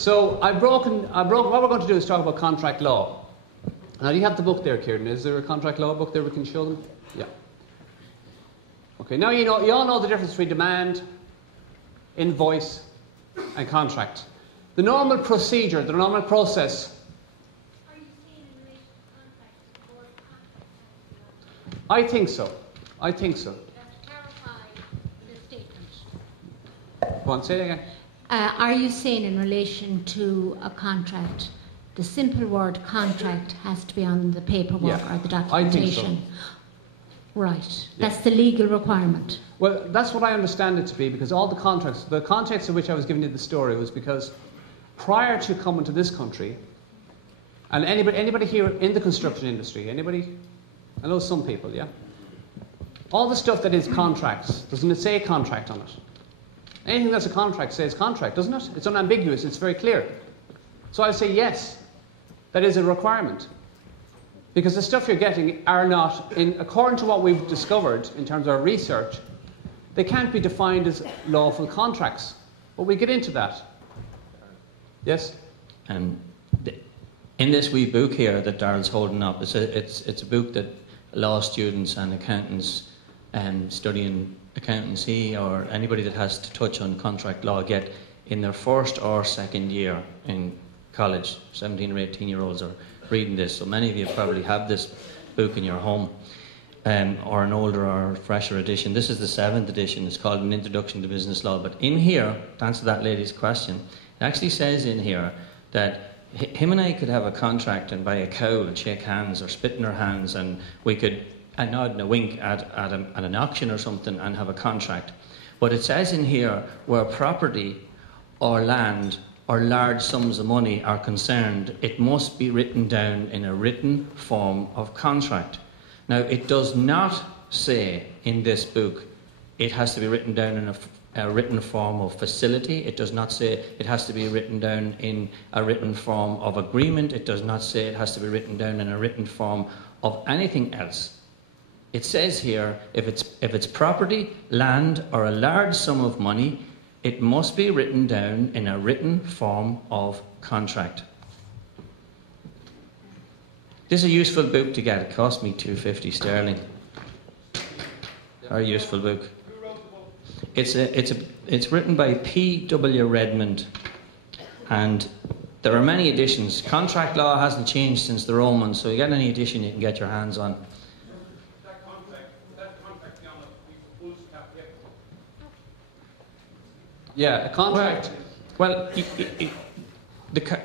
So what we're going to do is talk about contract law. Now, do you have the book there, Kieran? Is there a contract law book there we can show them? Yeah. Okay, now you all know the difference between demand, invoice, and contract. The normal procedure, the normal process. Are you saying in relation to contract or contract? I think so. I think so. Let's clarify the statement. Go on, say it again. Are you saying in relation to a contract, the simple word contract has to be on the paperwork or the documentation? I think so. Right. Yeah. That's the legal requirement. Well, that's what I understand it to be, because all the contracts, the context in which I was giving you the story was because prior to coming to this country, and anybody here in the construction industry, anybody? I know some people, yeah? All the stuff that is contracts, doesn't it say contract on it? Anything that's a contract says contract, doesn't it? It's unambiguous, it's very clear. So I say yes, that is a requirement. Because the stuff you're getting are not, according to what we've discovered in terms of our research, they can't be defined as lawful contracts. But we get into that. Yes? In this wee book here that Darrell's holding up, it's a book that law students and accountants studying accountancy or anybody that has to touch on contract law get in their first or second year in college. 17 or 18-year-olds are reading this, so many of you probably have this book in your home, or an older or fresher edition. This is the 7th edition. It's called An Introduction to Business Law. But in here, to answer that lady's question, it actually says in here that him and I could have a contract and buy a cow and shake hands or spit in our hands, and we could a nod and a wink at an auction or something and have a contract. But it says in here where property or land or large sums of money are concerned, it must be written down in a written form of contract. Now, it does not say in this book it has to be written down in a written form of facility. It does not say it has to be written down in a written form of agreement. It does not say it has to be written down in a written form of anything else. It says here, if it's property, land, or a large sum of money, it must be written down in a written form of contract. This is a useful book to get. It cost me £2.50 sterling. Very useful book. Who wrote the book? It's written by P.W. Redmond, and there are many editions. Contract law hasn't changed since the Romans, so you get any edition you can get your hands on. Yeah, a contract. Well,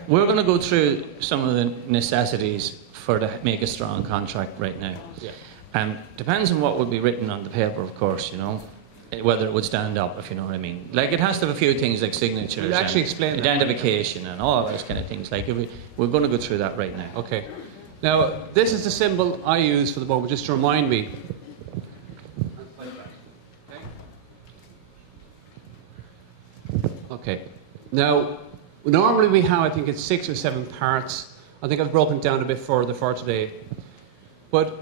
we're going to go through some of the necessities to make a strong contract right now. Yeah. Depends on what would be written on the paper, of course, you know, whether it would stand up, if you know what I mean. Like, it has to have a few things like signatures, actually explain identification, and all those kind of things. Like, we're going to go through that right now. Okay. Now, this is the symbol I use for the moment, just to remind me. Okay. Now, normally we have, I think it's 6 or 7 parts. I think I've broken it down a bit further for today. But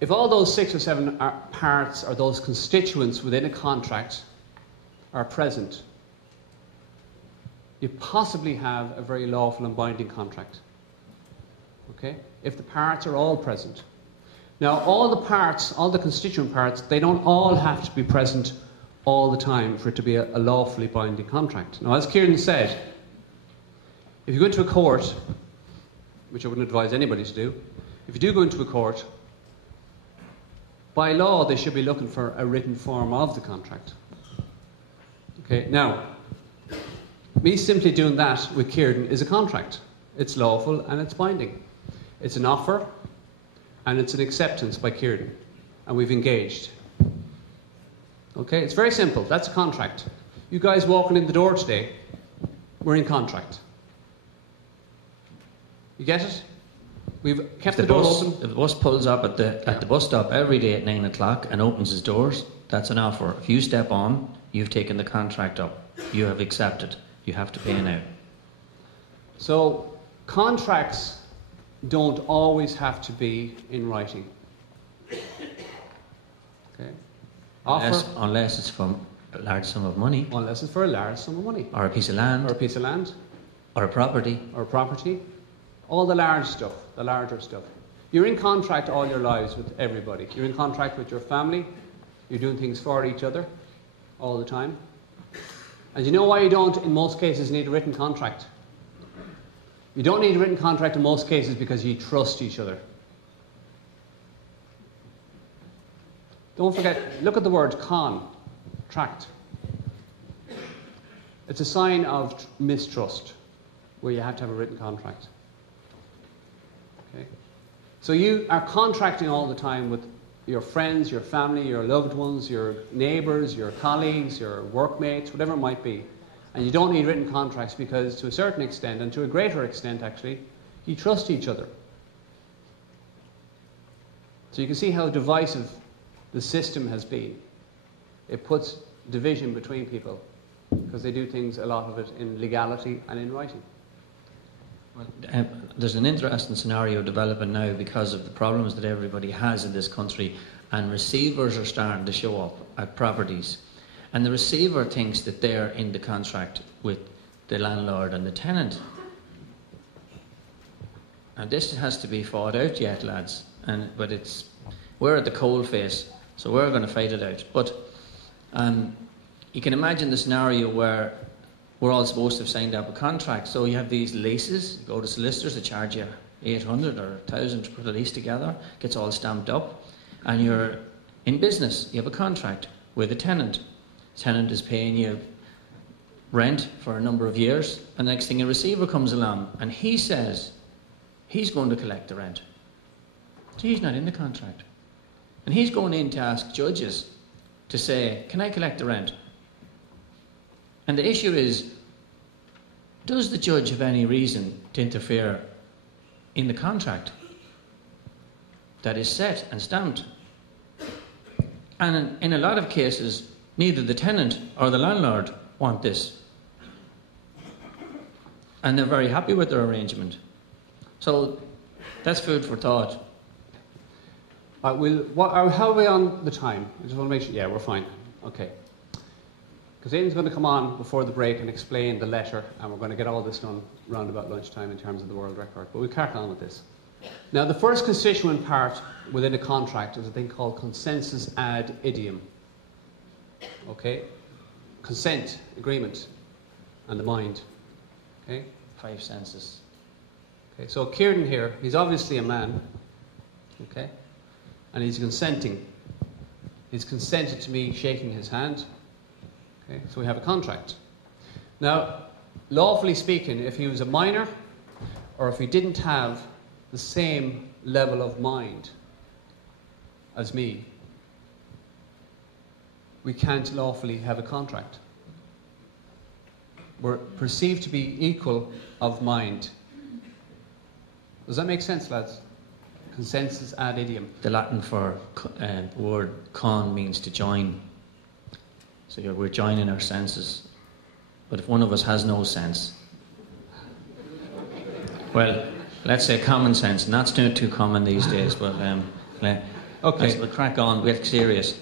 if all those 6 or 7 parts or those constituents within a contract are present, you possibly have a very lawful and binding contract. Okay? If the parts are all present. Now, all the parts, all the constituent parts, they don't all have to be present all the time for it to be a lawfully binding contract. Now, as Kieran said, if you go into a court, which I wouldn't advise anybody to do, if you do go into a court, by law they should be looking for a written form of the contract. Okay, now, me simply doing that with Kieran is a contract. It's lawful and it's binding. It's an offer and it's an acceptance by Kieran, and we've engaged. Okay, it's very simple. That's a contract. You guys walking in the door today, we're in contract. You get it? We've kept the door open. If the bus pulls up at the bus stop every day at 9 o'clock and opens his doors, that's an offer. If you step on, you've taken the contract up. You have accepted. You have to pay now. So, contracts don't always have to be in writing. Okay? Unless it's for a large sum of money. Unless it's for a large sum of money. Or a piece of land. Or a piece of land. Or a property. Or property. All the large stuff, the larger stuff. You're in contract all your lives with everybody. You're in contract with your family. You're doing things for each other all the time. And you know why you don't, in most cases, need a written contract? You don't need a written contract in most cases because you trust each other. Don't forget, look at the word contract. It's a sign of mistrust, where you have to have a written contract. Okay? So you are contracting all the time with your friends, your family, your loved ones, your neighbours, your colleagues, your workmates, whatever it might be. And you don't need written contracts because, to a certain extent, and to a greater extent actually, you trust each other. So you can see how divisive the system has been. It puts division between people because they do things, a lot of it, in legality and in writing. Well, there's an interesting scenario developing now because of the problems that everybody has in this country, and receivers are starting to show up at properties. And the receiver thinks that they're in the contract with the landlord and the tenant. And this has to be fought out yet, lads. But we're at the coal face, so we're going to fight it out. But you can imagine the scenario where we're all supposed to have signed up a contract. So you have these leases, you go to solicitors, they charge you 800 or 1,000 to put a lease together, gets all stamped up, and you're in business. You have a contract with a tenant. Tenant is paying you rent for a number of years, and the next thing a receiver comes along and he says he's going to collect the rent. So he's not in the contract. And he's going in to ask judges to say, can I collect the rent? And the issue is, does the judge have any reason to interfere in the contract that is set and stamped? And in a lot of cases, neither the tenant or the landlord want this. And they're very happy with their arrangement. So that's food for thought. How are we on the time? I just want to make sure. Yeah, we're fine. Okay. Because Aidan's going to come on before the break and explain the letter, and we're going to get all this done round about lunchtime in terms of the world record. But we'll crack on with this. Now, the first constituent part within a contract is a thing called consensus ad idem. Okay? Consent, agreement, and the mind. Okay? 5 senses. Okay, so Kieran here, he's obviously a man. Okay? And he's consenting. He's consented to me shaking his hand. Okay, so we have a contract. Now, lawfully speaking, if he was a minor, or if he didn't have the same level of mind as me, we can't lawfully have a contract. We're perceived to be equal of mind. Does that make sense, lads? Consensus ad idem. The Latin for word con means to join. So we're joining our senses. But if one of us has no sense, well, let's say common sense, and that's not too common these days, but okay, we'll crack on, we'll get serious.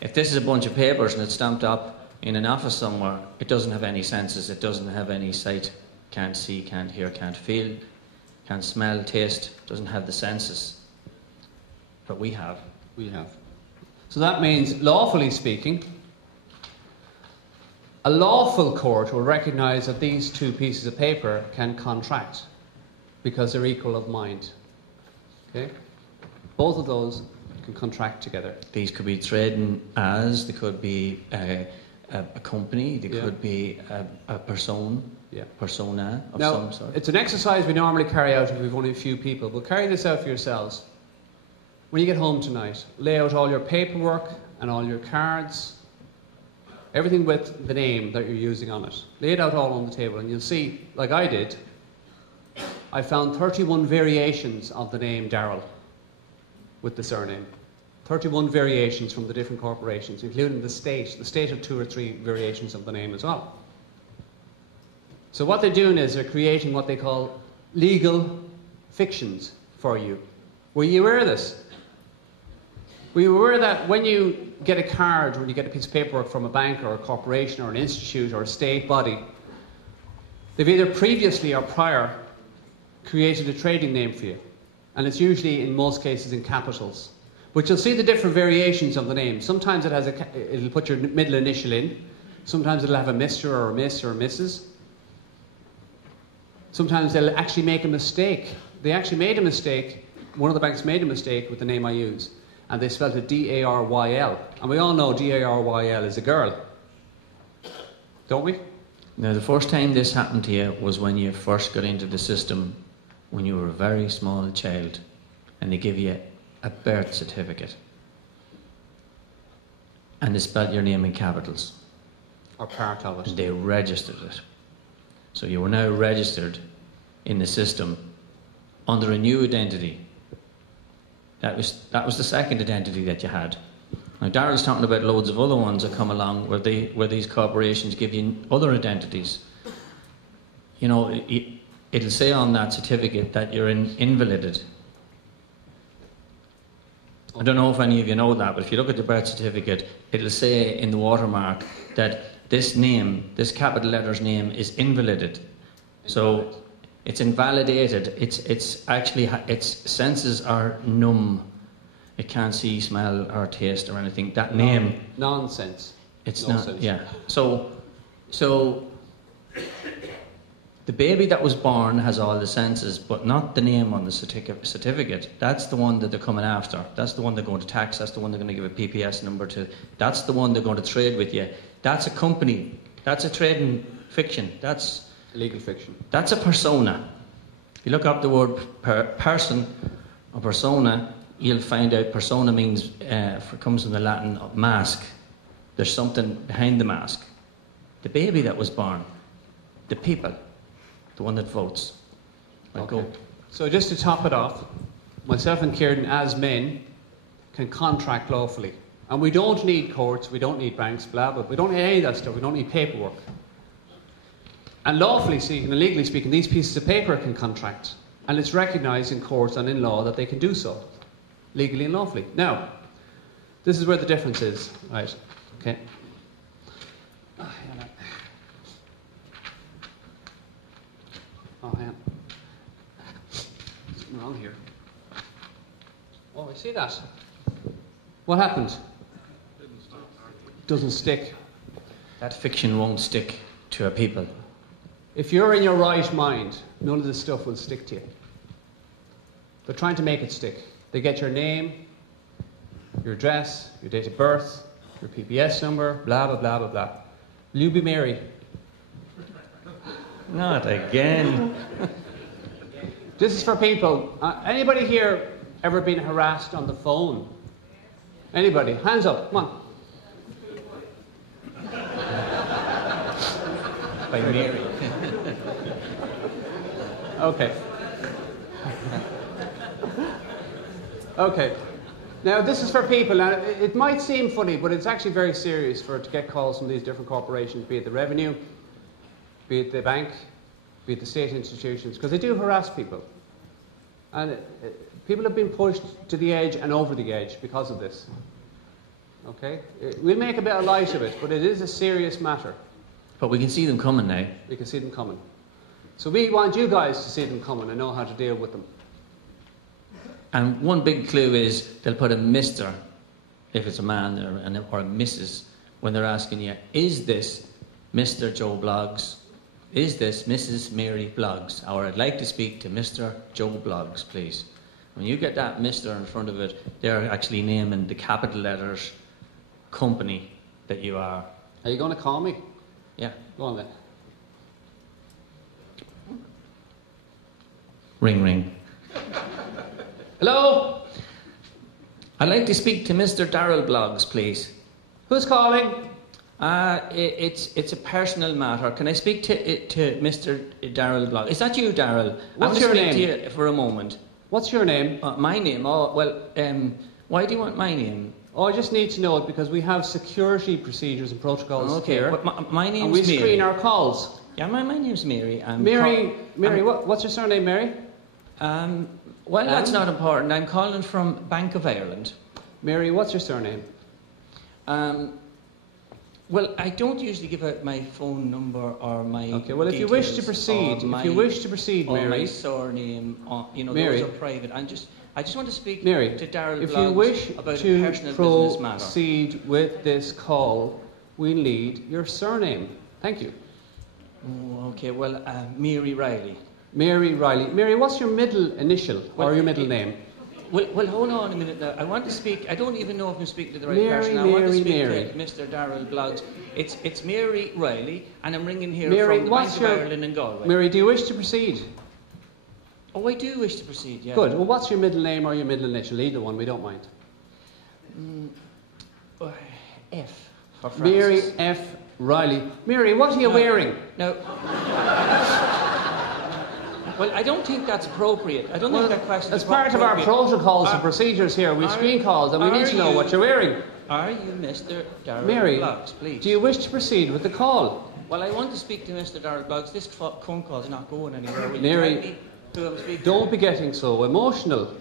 If this is a bunch of papers and it's stamped up in an office somewhere, it doesn't have any senses, it doesn't have any sight, can't see, can't hear, can't feel, can't smell, taste, doesn't have the senses. But we have. We have. So that means, lawfully speaking, a lawful court will recognise that these two pieces of paper can contract because they're equal of mind. Okay? Both of those can contract together. These could be trading as, they could be a company, they could be a persona of some sort. It's an exercise we normally carry out if we've only a few people, but carry this out for yourselves. When you get home tonight, lay out all your paperwork and all your cards, everything with the name that you're using on it. Lay it out all on the table and you'll see, like I did, I found 31 variations of the name Darrell with the surname. 31 variations from the different corporations, including the state had 2 or 3 variations of the name as well. So what they're doing is they're creating what they call legal fictions for you. Were you aware of this? Were you aware that when you get a card, when you get a piece of paperwork from a bank or a corporation or an institute or a state body, They've either previously or prior created a trading name for you. And it's usually, in most cases, in capitals. But you'll see the different variations of the name. Sometimes it'll put your middle initial in. Sometimes it'll have a Mr. or a Miss or a Mrs. Sometimes they'll actually make a mistake. They actually made a mistake. One of the banks made a mistake with the name I use. And they spelled it D-A-R-Y-L. And we all know D-A-R-Y-L is a girl. Don't we? Now, the first time this happened to you was when you first got into the system, when you were a very small child, and they give you a birth certificate. And they spelled your name in capitals. Or part of it. And they registered it. So you were now registered in the system under a new identity. That was the second identity that you had. Now, Darryl's talking about loads of other ones that come along where these corporations give you other identities. You know, it'll say on that certificate that you're invalided. I don't know if any of you know that, but if you look at the birth certificate, it'll say in the watermark that this name, this capital letters name, is invalided. So it's invalidated. It's actually, its senses are numb. It can't see, smell, or taste, or anything. That name. Nonsense. It's Nonsense. not. Yeah. So the baby that was born has all the senses, but not the name on the certificate. That's the one that they're coming after. That's the one they're going to tax. That's the one they're going to give a PPS number to. That's the one they're going to trade with you. That's a company. That's a trading fiction. That's legal fiction. That's a persona. If you look up the word person or persona, you'll find out persona means comes from the Latin mask. There's something behind the mask. The baby that was born, the people, the one that votes. Okay. So just to top it off, myself and Kieran, as men, can contract lawfully. And we don't need courts, we don't need banks, blah, blah. We don't need any of that stuff. We don't need paperwork. And lawfully speaking and legally speaking, these pieces of paper can contract. And it's recognised in courts and in law that they can do so, legally and lawfully. Now, this is where the difference is. Right, okay. Oh, hang on. Something wrong here. Oh, I see that. What happened? Doesn't stick. That fiction won't stick to a people. If you're in your right mind, none of this stuff will stick to you. They're trying to make it stick. They get your name, your address, your date of birth, your PPS number, blah, blah, blah, blah, blah. Will you be Mary? Not again. This is for people. Anybody here ever been harassed on the phone? Anybody? Hands up. Come on. By Mary. Okay. Okay. Now, this is for people. Now, it might seem funny, but it's actually very serious to get calls from these different corporations, be it the revenue, be it the bank, be it the state institutions, because they do harass people. And people have been pushed to the edge and over the edge because of this. Okay? We'll make a bit of light of it, but it is a serious matter. But we can see them coming now. We can see them coming. So we want you guys to see them coming and know how to deal with them. And one big clue is they'll put a Mr. if it's a man or a Mrs. when they're asking you, is this Mr. Joe Bloggs? Is this Mrs. Mary Bloggs? Or I'd like to speak to Mr. Joe Bloggs, please. When you get that Mr. in front of it, they're actually naming the capital letters company that you are. Are you going to call me? Yeah. Go on then. Ring, ring. Hello? I'd like to speak to Mr. Darryl Bloggs, please. Who's calling? It's a personal matter. Can I speak to Mr. Darryl Bloggs? Is that you, Darryl? What's your name? I want to speak to you for a moment. What's your name? My name? Oh, well, why do you want my name? Oh, I just need to know it because we have security procedures and protocols here. But my name's and we Mary. screen our calls. Yeah, my name's Mary. Mary, what's your surname, Mary? Well, that's not important. I'm calling from Bank of Ireland. Mary, what's your surname? Well, I don't usually give out my phone number or my Okay, well, if you wish to proceed, or my Mary, surname, you know, Mary, those are private. I just want to speak Mary, to Darrell if Bloggs you wish about a to personal business matter. proceed with this call, we need your surname. Thank you. Oh, okay, well, Mary Riley. Mary Riley. Mary, what's your middle initial or your middle name? Well, hold on a minute now. I want to speak. I don't even know if I'm speaking to the right Mary, person. I want to speak Mary. to Mr. Darrell Bloggs. It's Mary Riley, and I'm ringing here Mary, from the Bank of Ireland in Galway. Mary, do you wish to proceed? Oh, I do wish to proceed, yeah. Good. Well, what's your middle name or your middle initial? Either one, we don't mind. F for Francis. Mary F. Riley. Mary, what are you wearing? No. Well, I don't think that's appropriate. I don't think that question is as part of our protocols and procedures here, we screen calls and we need to know what you're wearing. Are you Mr. Darrell Mary, Bloggs, please? do you wish to proceed with the call? Well, I want to speak to Mr. Darrell Bloggs. This phone call is not going anywhere. Will Mary, you tell me who I'm speaking don't be getting so emotional.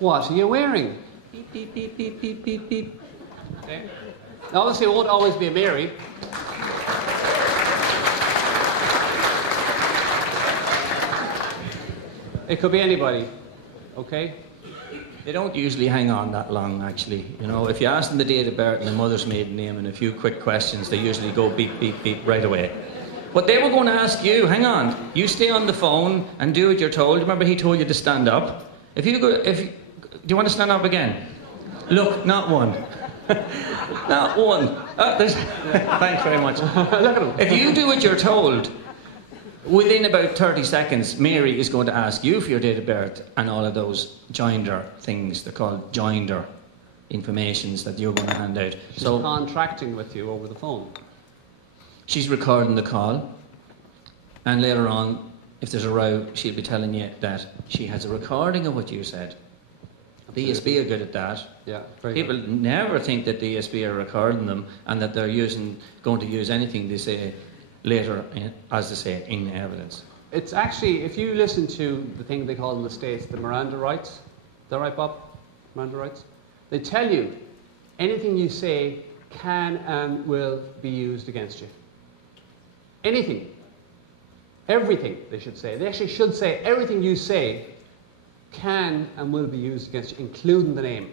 What are you wearing? Beep, beep, beep, beep, beep, beep, beep. Okay. Obviously, it won't always be a Mary. It could be anybody, okay? They don't usually hang on that long, actually. You know, if you ask them the date of birth and the mother's maiden name and a few quick questions, they usually go beep, beep, beep right away. But they were going to ask you, hang on, you stay on the phone and do what you're told. Remember he told you to stand up? Do you want to stand up again? Look, not one. Not one. Thanks very much. Look at him. If you do what you're told, within about 30 seconds, Mary is going to ask you for your date of birth and all of those joinder things. They're called joinder informations that you're going to hand out. She's contracting with you over the phone. She's recording the call, and later on, if there's a row, she'll be telling you that she has a recording of what you said. The ESB are good at that. Yeah, very People good. never think that the ESB are recording them and that they're going to use anything they say later, as they say, in evidence. It's actually, if you listen to the thing they call in the States, the Miranda rights, is that right, Bob? Miranda rights? They tell you anything you say can and will be used against you. Anything. Everything, they should say. They actually should say everything you say can and will be used against you, including the name.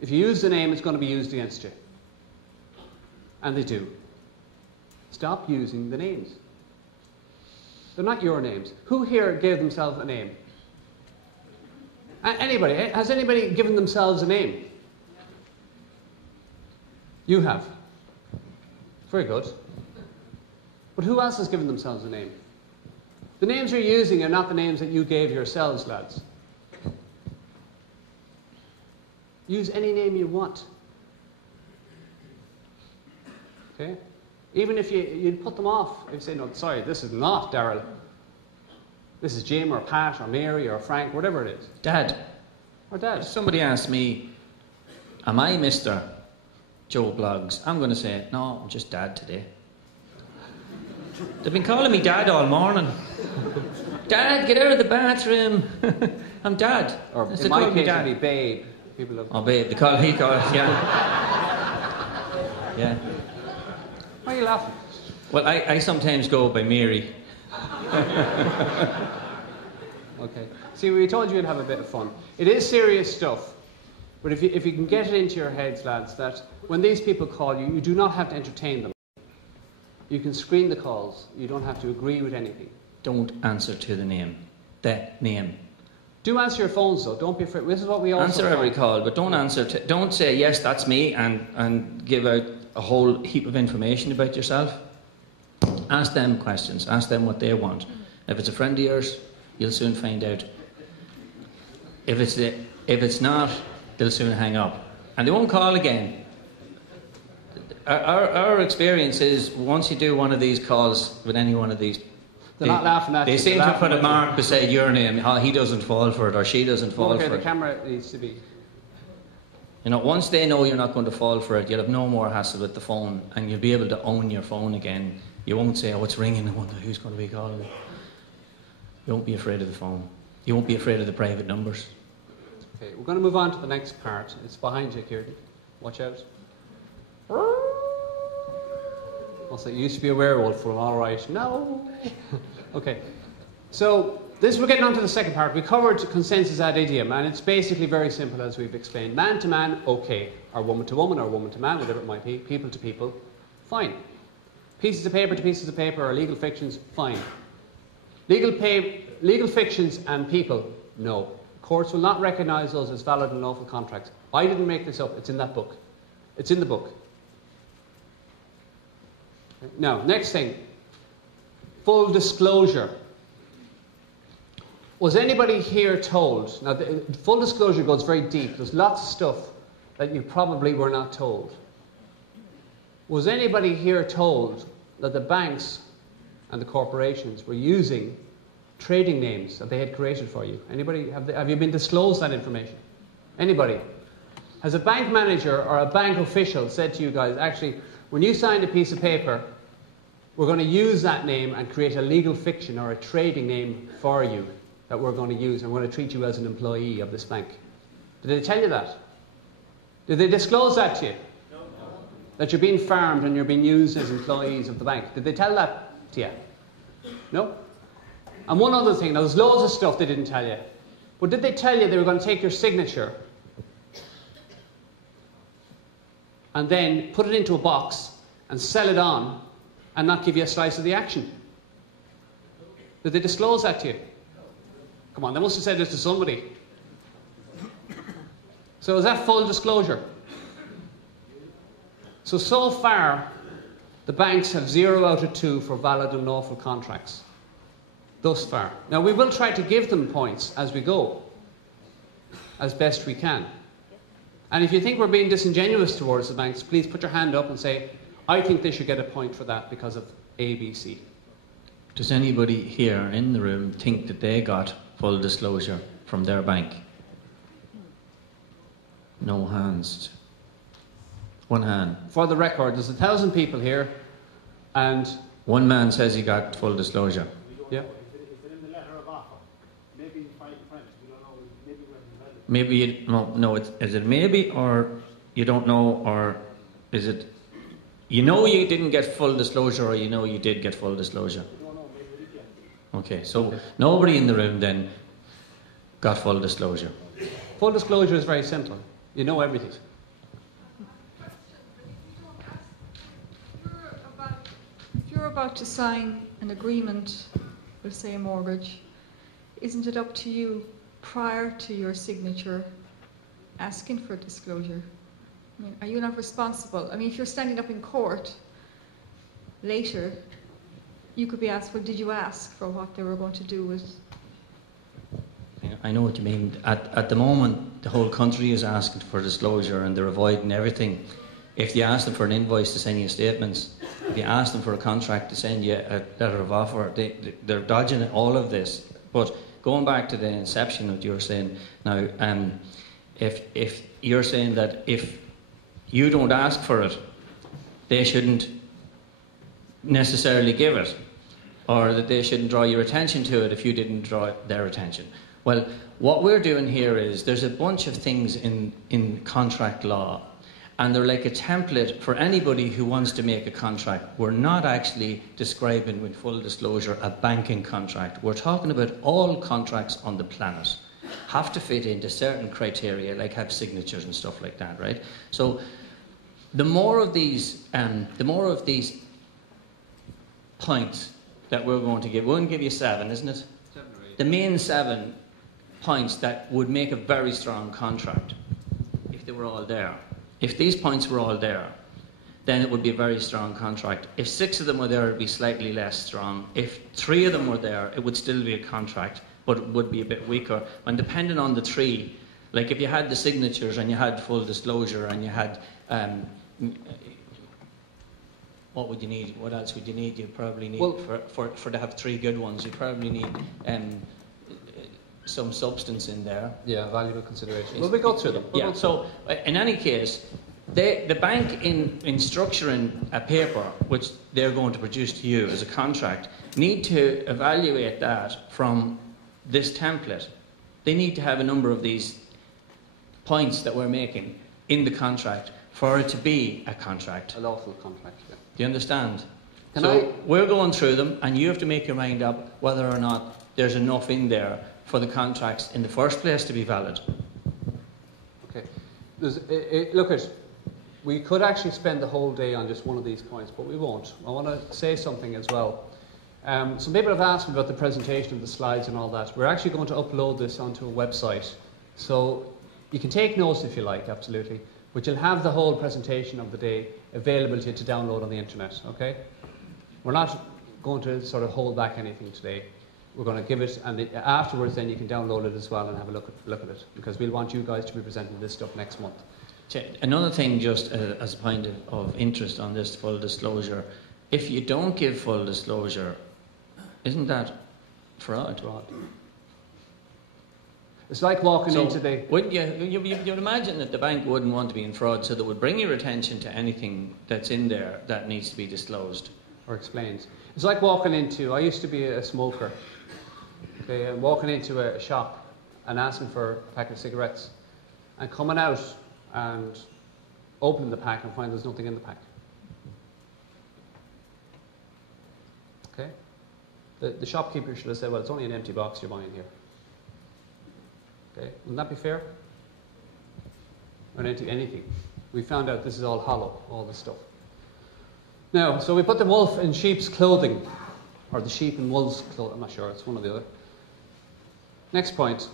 If you use the name, it's going to be used against you. And they do. Stop using the names. They're not your names. Who here gave themselves a name? Anybody? Has anybody given themselves a name? You have. Very good. But who else has given themselves a name? The names you're using are not the names that you gave yourselves, lads. Use any name you want. Okay? Even if you'd put them off, you'd say, no, sorry, this is not Darrell. This is Jim or Pat or Mary or Frank, whatever it is. Dad. Or Dad. If somebody asks me, am I Mr. Joe Bloggs? I'm going to say, no, I'm just Dad today. They've been calling me Dad all morning. Dad, get out of the bathroom. I'm Dad. Or They in call my me case, Dad. it'd be Babe. People have... Oh, babe. He calls, yeah. Yeah. Why are you laughing? Well, I sometimes go by Mary. Okay. See, we told you you'd have a bit of fun. It is serious stuff. But if you can get it into your heads, lads, that when these people call you, you do not have to entertain them. You can screen the calls. You don't have to agree with anything. Don't answer to the name. The name. Do answer your phones, though. Don't be afraid. This is what we also Answer every call, but don't answer. Don't say yes, that's me, and give out a whole heap of information about yourself. Ask them questions. Ask them what they want. If it's a friend of yours, you'll soon find out. If it's not, they'll soon hang up, and they won't call again. Our experience is once you do one of these calls with any one of these, They're not laughing at you. They seem They're to put a laughing mark beside your name. Oh, he doesn't fall for it, or she doesn't fall Okay, for the it. camera needs to be... You know, once they know you're not going to fall for it, you'll have no more hassle with the phone, and you'll be able to own your phone again. You won't say, oh, it's ringing, I wonder who's going to be calling. You won't be afraid of the phone. You won't be afraid of the private numbers. Okay, we're going to move on to the next part. It's behind you, Kieran. Watch out. Also, it used to be a werewolf. Well, all right. No. Okay. So we're getting on to the second part. We covered consensus ad idem, and it's basically very simple as we've explained. Man to man, okay. Or woman to woman, or woman to man, whatever it might be. People to people, fine. Pieces of paper to pieces of paper, or legal fictions, fine. Legal fictions and people, no. Courts will not recognise those as valid and lawful contracts. I didn't make this up. It's in that book. It's in the book. Now, next thing. Full disclosure. Was anybody here told? Now, full disclosure goes very deep. There's lots of stuff that you probably were not told. Was anybody here told that the banks and the corporations were using trading names that they had created for you? Anybody? Have you been disclosed that information? Anybody? Has a bank manager or a bank official said to you guys, actually, when you signed a piece of paper, we're going to use that name and create a legal fiction or a trading name for you that we're going to use, and we're going to treat you as an employee of this bank? Did they tell you that? Did they disclose that to you? No. That you're being farmed and you're being used as employees of the bank? Did they tell that to you? No? And one other thing, now there's loads of stuff they didn't tell you. But did they tell you they were going to take your signature and then put it into a box and sell it on and not give you a slice of the action? Did they disclose that to you? Come on, they must have said this to somebody. So is that full disclosure? So far, the banks have 0 out of 2 for valid and lawful contracts. Thus far. Now, we will try to give them points as we go, as best we can. And if you think we're being disingenuous towards the banks, please put your hand up and say, I think they should get a point for that because of A, B, C. Does anybody here in the room think that they got full disclosure from their bank? No hands. One hand. For the record, there's 1,000 people here, and one man says he got full disclosure. Yeah. Is it in the letter of offer? Maybe in private, we don't know. Maybe we're Maybe is it maybe, or you don't know, or is it you know you didn't get full disclosure, or you know you did get full disclosure? Okay, so nobody in the room then got full disclosure. Full disclosure is very simple. You know everything. If you're about to sign an agreement with, say, a mortgage, isn't it up to you prior to your signature asking for disclosure? I mean, are you not responsible? I mean, if you're standing up in court later, you could be asked, well, did you ask for what they were going to do with? I know what you mean. At the moment, the whole country is asking for disclosure and they're avoiding everything. If you ask them for an invoice to send you statements, if you ask them for a contract to send you a letter of offer, they're dodging all of this. But going back to the inception of what you were saying now, if you're saying that if you don't ask for it, they shouldn't necessarily give it, or that they shouldn't draw your attention to it if you didn't draw their attention. Well, what we're doing here is there's a bunch of things in contract law, and they're like a template for anybody who wants to make a contract. We're not actually describing with full disclosure a banking contract. We're talking about all contracts on the planet have to fit into certain criteria, like have signatures and stuff like that, right? So the more of these points that we're going to give, we're going to give you 7, isn't it? 7 or 8. The main 7 points that would make a very strong contract, if they were all there. If these points were all there, then it would be a very strong contract. If 6 of them were there, it would be slightly less strong. If 3 of them were there, it would still be a contract, but it would be a bit weaker. And depending on the 3, like if you had the signatures and you had full disclosure and you had what would you need? What else would you need? You probably need, for to have 3 good ones, you probably need some substance in there. Yeah, valuable consideration. Well, we go through them. Yeah, so in any case, the bank in structuring a paper, which they're going to produce to you as a contract, need to evaluate that from this template. They need to have a number of these points that we're making in the contract for it to be a contract. A lawful contract, yeah. Do you understand? Can So we're going through them, and you have to make your mind up whether or not there's enough in there for the contracts in the first place to be valid. Okay. Look, we could actually spend the whole day on just one of these points, but we won't. I want to say something as well. Some people have asked me about the presentation of the slides and all that. We're actually going to upload this onto a website. So you can take notes if you like, absolutely. But you'll have the whole presentation of the day available to you to download on the internet, okay? We're not going to sort of hold back anything today. We're going to give it, and afterwards then you can download it as well and have a look at it, because we'll want you guys to be presenting this stuff next month. Another thing, just as a point of interest on this full disclosure, if you don't give full disclosure, isn't that fraud? It's like walking into the... Wouldn't you'd imagine that the bank wouldn't want to be in fraud, so they would bring your attention to anything that's in there that needs to be disclosed. Or explains. It's like walking into... I used to be a smoker. Okay, and walking into a shop and asking for a pack of cigarettes and coming out and opening the pack and finding there's nothing in the pack. Okay? The shopkeeper should have said, well, it's only an empty box you're buying here. Okay? Wouldn't that be fair? Or anything. We found out this is all hollow, all this stuff. Now, so we put the wolf in sheep's clothing, or the sheep in wolf's clothing, I'm not sure, it's one or the other. Next point,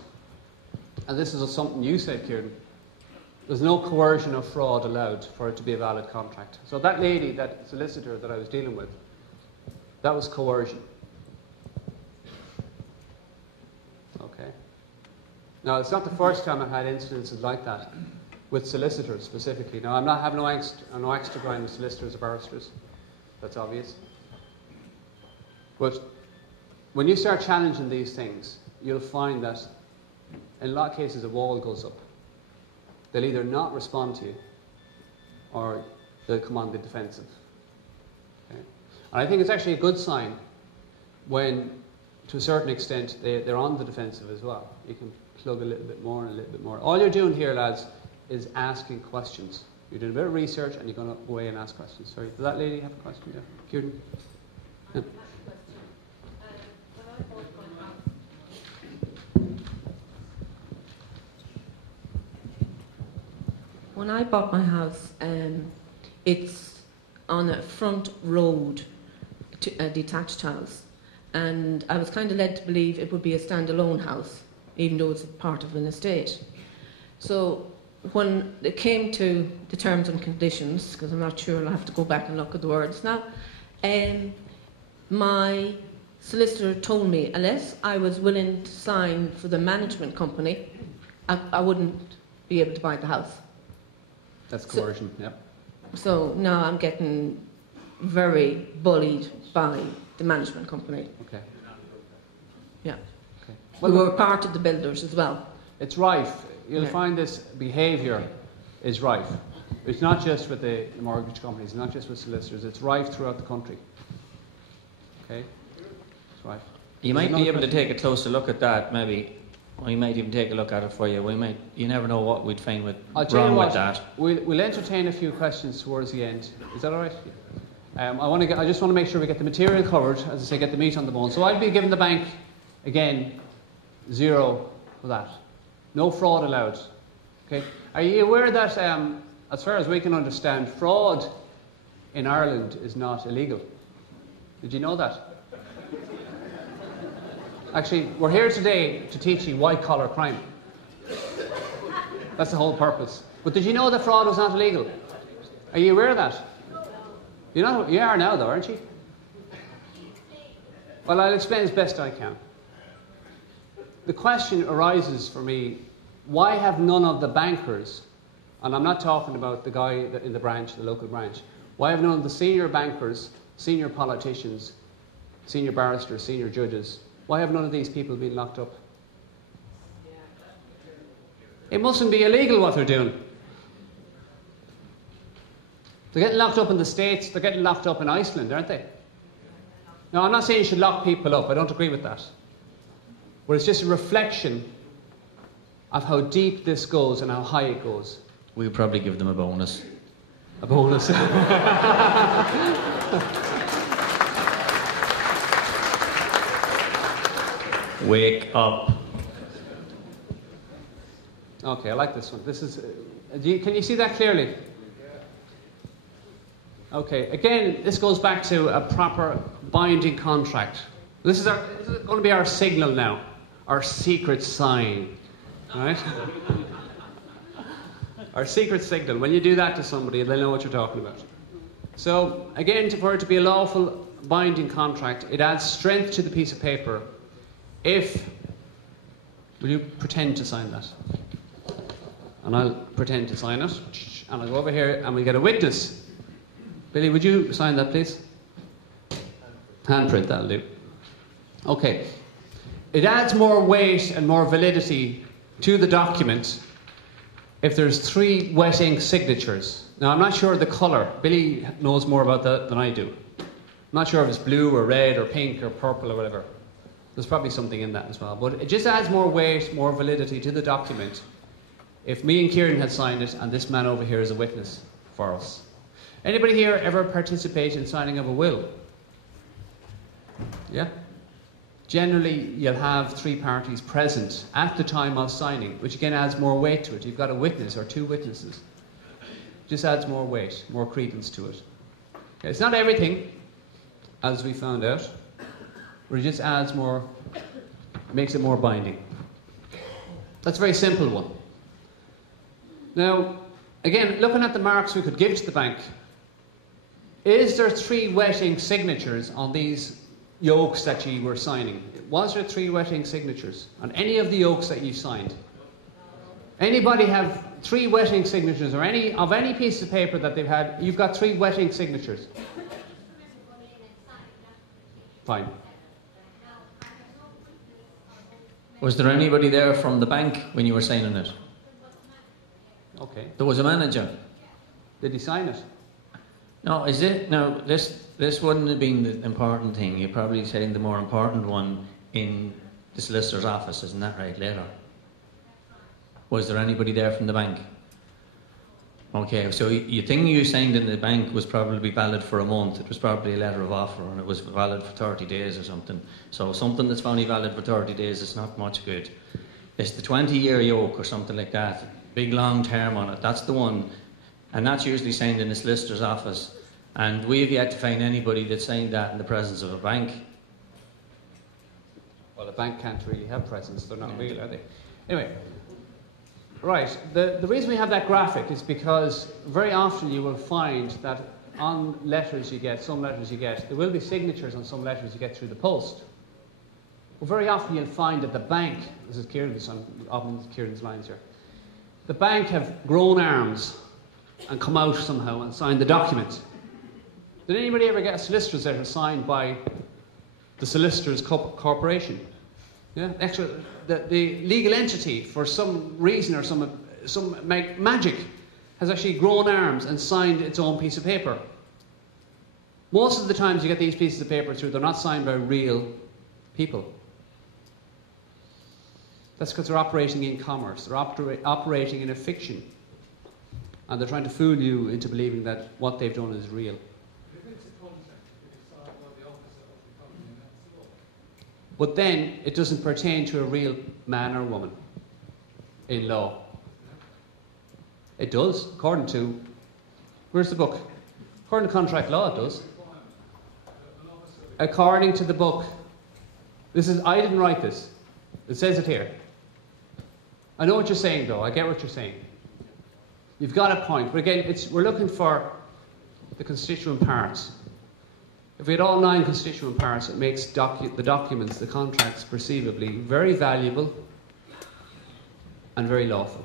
and this is something you said, Kieran. There's no coercion or fraud allowed for it to be a valid contract. So that lady, that solicitor that I was dealing with, that was coercion. Okay. Now, it's not the first time I've had incidences like that with solicitors specifically. Now, I'm not having no axe to grind with solicitors or barristers. That's obvious. But when you start challenging these things, you'll find that in a lot of cases a wall goes up. They'll either not respond to you or they'll come on the defensive. Okay? And I think it's actually a good sign when, to a certain extent, they're on the defensive as well. You can plug a little bit more and a little bit more. All you're doing here, lads, is asking questions. You're doing a bit of research and you're going to go away and ask questions. Sorry, does that lady have a question? Yeah. Kieran? Yeah. When I bought my house, it's on a front road, to a detached house, and I was kind of led to believe it would be a standalone house, even though it's part of an estate. So when it came to the terms and conditions, because I'm not sure, I'll have to go back and look at the words now, my solicitor told me unless I was willing to sign for the management company, I wouldn't be able to buy the house. That's coercion, yeah. So now I'm getting very bullied by the management company. Okay. Yeah. Okay. Well, we were part of the builders as well. It's rife. You'll find this behaviour is rife. It's not just with the mortgage companies, not just with solicitors, it's rife throughout the country. Okay? It's rife. You might be able to take a closer look at that, maybe. Or you might even take a look at it for you. You never know what we'd find wrong with that. We'll entertain a few questions towards the end. Is that all right? I just want to make sure we get the material covered, as I say, get the meat on the bone. So I'll be giving the bank, again, 0 for that. No fraud allowed. Okay? Are you aware that, as far as we can understand, fraud in Ireland is not illegal? Did you know that? Actually, we're here today to teach you white-collar crime. That's the whole purpose. But did you know that fraud was not illegal? Are you aware of that? You are now, though, aren't you? Well, I'll explain as best I can. The question arises for me, why have none of the bankers, and I'm not talking about the guy in the branch, the local branch, why have none of the senior bankers, senior politicians, senior barristers, senior judges, why have none of these people been locked up? It mustn't be illegal what they're doing. They're getting locked up in the States, they're getting locked up in Iceland, aren't they? Now, I'm not saying you should lock people up, I don't agree with that. But it's just a reflection of how deep this goes and how high it goes. We'll probably give them a bonus. A bonus. Wake up. Okay, I like this one. This is. Can you see that clearly? Okay, again, this goes back to a proper binding contract. This is going to be our signal now, our secret sign, right? Our secret signal. When you do that to somebody, they'll know what you're talking about. So, again, for it to be a lawful binding contract, it adds strength to the piece of paper if... Will you pretend to sign that? And I'll pretend to sign it, and I'll go over here and we'll get a witness. Billy, would you sign that, please? Handprint, that'll do. Okay. It adds more weight and more validity to the document if there's 3 wet ink signatures. Now, I'm not sure of the colour. Billy knows more about that than I do. I'm not sure if it's blue or red or pink or purple or whatever. There's probably something in that as well. But it just adds more weight, more validity to the document if me and Kieran had signed it and this man over here is a witness for us. Anybody here ever participate in signing of a will? Yeah? Generally, you'll have 3 parties present at the time of signing, which again adds more weight to it. You've got a witness or 2 witnesses. Just adds more weight, more credence to it. Okay, it's not everything, as we found out, but it just adds more, makes it more binding. That's a very simple one. Now, again, looking at the marks we could give to the bank, is there 3 wet ink signatures on these yolks that you were signing? Was there 3 wet ink signatures on any of the yolks that you signed? Anybody have 3 wet ink signatures or any piece of paper that they've had? You've got 3 wet ink signatures. Fine. Was there anybody there from the bank when you were signing it? Okay. There was a manager. Did he sign it? No, is it? No, this wouldn't have been the important thing. You're probably saying the more important one in the solicitor's office, isn't that right, later? Was there anybody there from the bank? Okay, so the thing you signed in the bank was probably valid for a month. It was probably a letter of offer and it was valid for 30 days or something. So something that's only valid for 30 days is not much good. It's the 20-year yoke or something like that. Big long term on it. That's the one. And that's usually signed in the solicitor's office. And we have yet to find anybody that signed that in the presence of a bank. Well, a bank can't really have presence. They're not real, are they? Anyway. Right, the reason we have that graphic is because very often you will find that on letters you get, some letters you get, there will be signatures on some letters you get through the post. But very often you'll find that the bank, this is Kieran's, I'm opening Kieran's lines here, the bank have grown arms and come out somehow and signed the document. Did anybody ever get a solicitor's letter signed by the solicitor's corporation? Yeah, actually, the legal entity, for some reason or some magic, has actually grown arms and signed its own piece of paper. Most of the times you get these pieces of paper through, they're not signed by real people. That's because they're operating in commerce. They're operating in a fiction. And they're trying to fool you into believing that what they've done is real. But then it doesn't pertain to a real man or woman in law. It does, according to... Where's the book? According to contract law, it does. According to the book. I didn't write this. It says it here. I know what you're saying, though. I get what you're saying. You've got a point. But again, we're looking for the constituent parts. If we had all 9 constituent parts, it makes the documents, the contracts, perceivably very valuable and very lawful.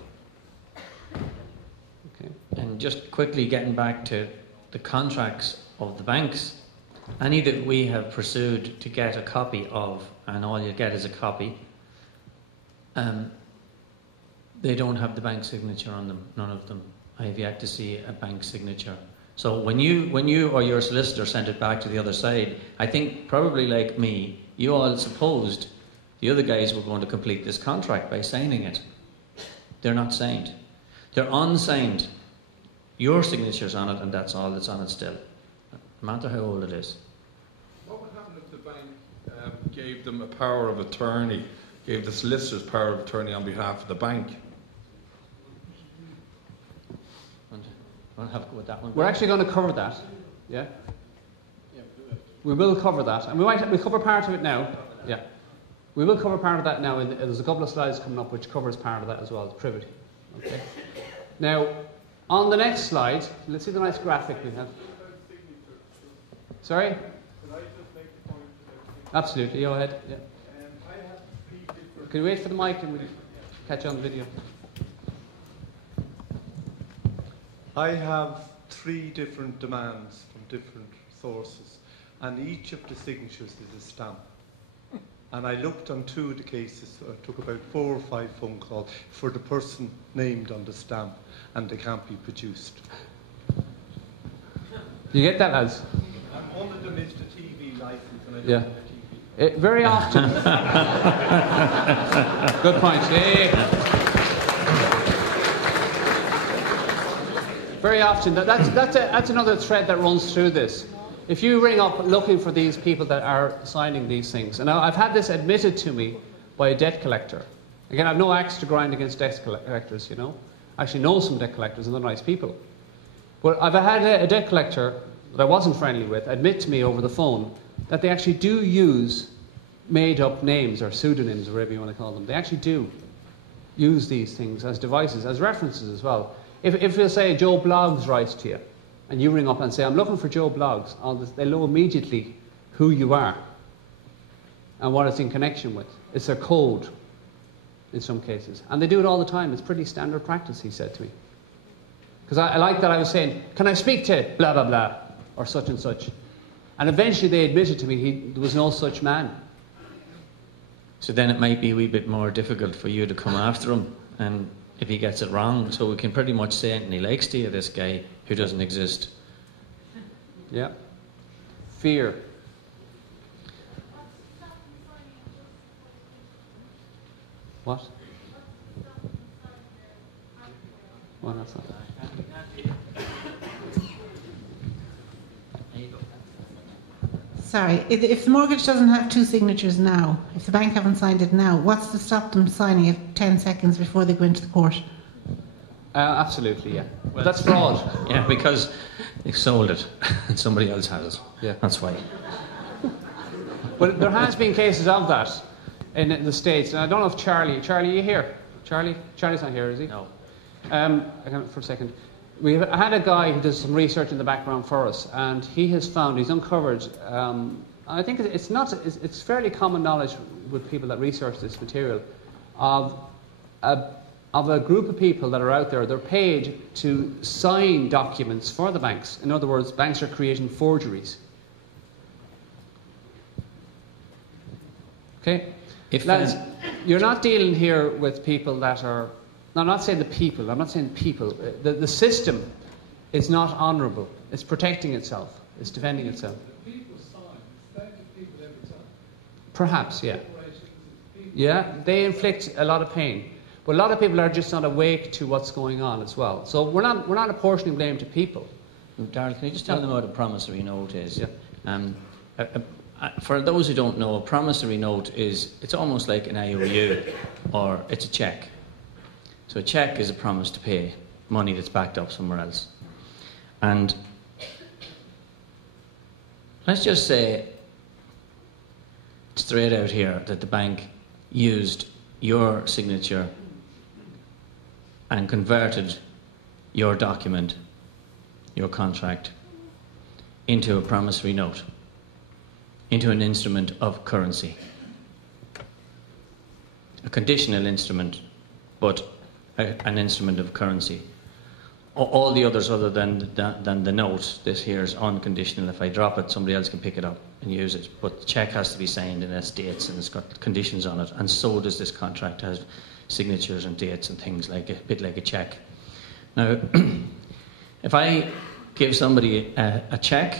Okay. And just quickly getting back to the contracts of the banks, any that we have pursued to get a copy of, and all you get is a copy, they don't have the bank signature on them, none of them. I have yet to see a bank signature. So when you or your solicitor sent it back to the other side, I think probably like me, you all supposed the other guys were going to complete this contract by signing it. They're not signed. They're unsigned. your signature's on it, and that's all that's on it still, no matter how old it is. What would happen if the bank gave them a power of attorney, gave the solicitors power of attorney on behalf of the bank? I'll have a go with that one. We're actually going to cover that. Yeah? We will cover that. And we'll cover part of it now. Yeah. We will cover part of that now. There's a couple of slides coming up which covers part of that as well, the privity. Okay. Now, on the next slide, let's see the nice graphic we have. Sorry? Absolutely, go ahead. Yeah. Can you wait for the mic and we'll catch you on the video? I have 3 different demands from different sources, and each of the signatures is a stamp. And I looked on 2 of the cases, so it took about 4 or 5 phone calls for the person named on the stamp, and they can't be produced. You get that, lads? And one of them is the TV license, and I don't Yeah. have the TV. Very often. Good point. Yeah. Very often, that's another thread that runs through this. If you ring up looking for these people that are signing these things, and I've had this admitted to me by a debt collector. Again, I've no axe to grind against debt collectors, you know. I actually know some debt collectors and they're nice people. But I've had a debt collector that I wasn't friendly with admit to me over the phone that they actually do use made-up names or pseudonyms or whatever you want to call them. They actually do use these things as devices, as references as well. If you say Joe Bloggs writes to you, and you ring up and say, I'm looking for Joe Bloggs, they'll know immediately who you are and what it's in connection with. It's their code in some cases. And they do it all the time. It's pretty standard practice, he said to me. Because I like that I was saying, can I speak to blah, blah, blah, or such and such. And eventually they admitted to me there was no such man. So then it might be a wee bit more difficult for you to come after him, and if he gets it wrong. So we can pretty much say anything he likes to you, this guy who doesn't exist. Yeah. Fear. What? Well, that's not. Sorry, if the mortgage doesn't have 2 signatures now, if the bank haven't signed it now, what's to stop them signing it 10 seconds before they go into the court? Absolutely, yeah. Well, that's fraud. Yeah, because they've sold it and somebody else has it. Yeah. That's why. But there has been cases of that in the States, and I don't know if Charlie, are you here? Charlie's not here, is he? No. For a second. We had a guy who does some research in the background for us, and he's uncovered, I think it's fairly common knowledge with people that research this material, of a group of people that are out there. They're paid to sign documents for the banks. In other words, banks are creating forgeries. Okay? Lads, you're not dealing here with people that are... No, I'm not saying the people. I'm not saying people. The system is not honourable. It's protecting itself. It's defending itself. Perhaps, yeah. Yeah, they inflict a lot of pain. But a lot of people are just not awake to what's going on as well. So we're not apportioning blame to people. Darryl, can you just tell them what a promissory note is? Yeah. For those who don't know, a promissory note it's almost like an IOU, or it's a cheque. So a cheque is a promise to pay money that's backed up somewhere else. And let's just say, straight out here, that the bank used your signature and converted your document, your contract, into a promissory note, into an instrument of currency. A conditional instrument, but an instrument of currency. All the others other than the note, this here is unconditional. If I drop it, somebody else can pick it up and use it. But the cheque has to be signed and it has dates and it's got conditions on it. And so does this contract. It has signatures and dates and things, like a bit like a cheque. Now, if I give somebody a cheque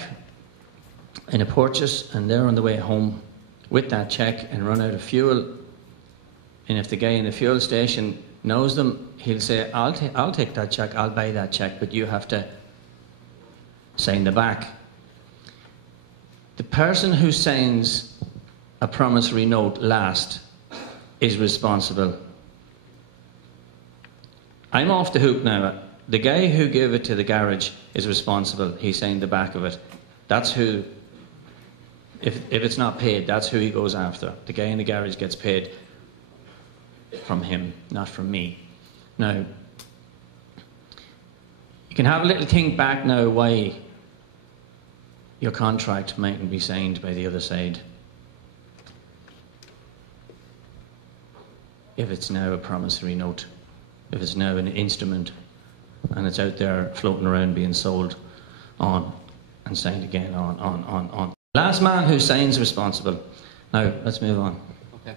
in a purchase and they're on the way home with that cheque and run out of fuel, and if the guy in the fuel station knows them, he'll say, I'll take that cheque, I'll buy that cheque, but you have to sign the back. The person who signs a promissory note last is responsible. I'm off the hook now. The guy who gave it to the garage is responsible. He signed the back of it. That's who, if it's not paid, that's who he goes after. The guy in the garage gets paid from him, not from me. Now, you can have a little think back now why your contract mightn't be signed by the other side. If it's now a promissory note, if it's now an instrument, and it's out there floating around being sold on and signed again on. Last man who signs responsible. Now, let's move on. Okay.